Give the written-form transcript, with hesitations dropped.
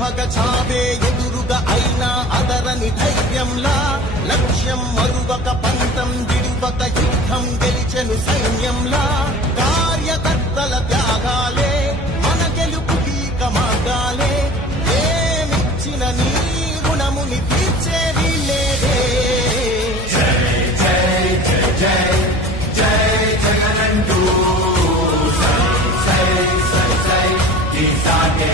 భగ చావే ఎదురుగా అయినా అదరని ధైర్యంలా లక్ష్యం మరువక పంతం విడువక యుద్ధం గెలిచెను సైన్యంలా కార్యకర్తల త్యాగాలే మన గెలుపుకీక మార్గాలే ఏమిచ్చిన నీ రుణముని తీర్చేది లేదే జై జై జై జై జై జగనంటూ సై సై సై సై ఈ సాగే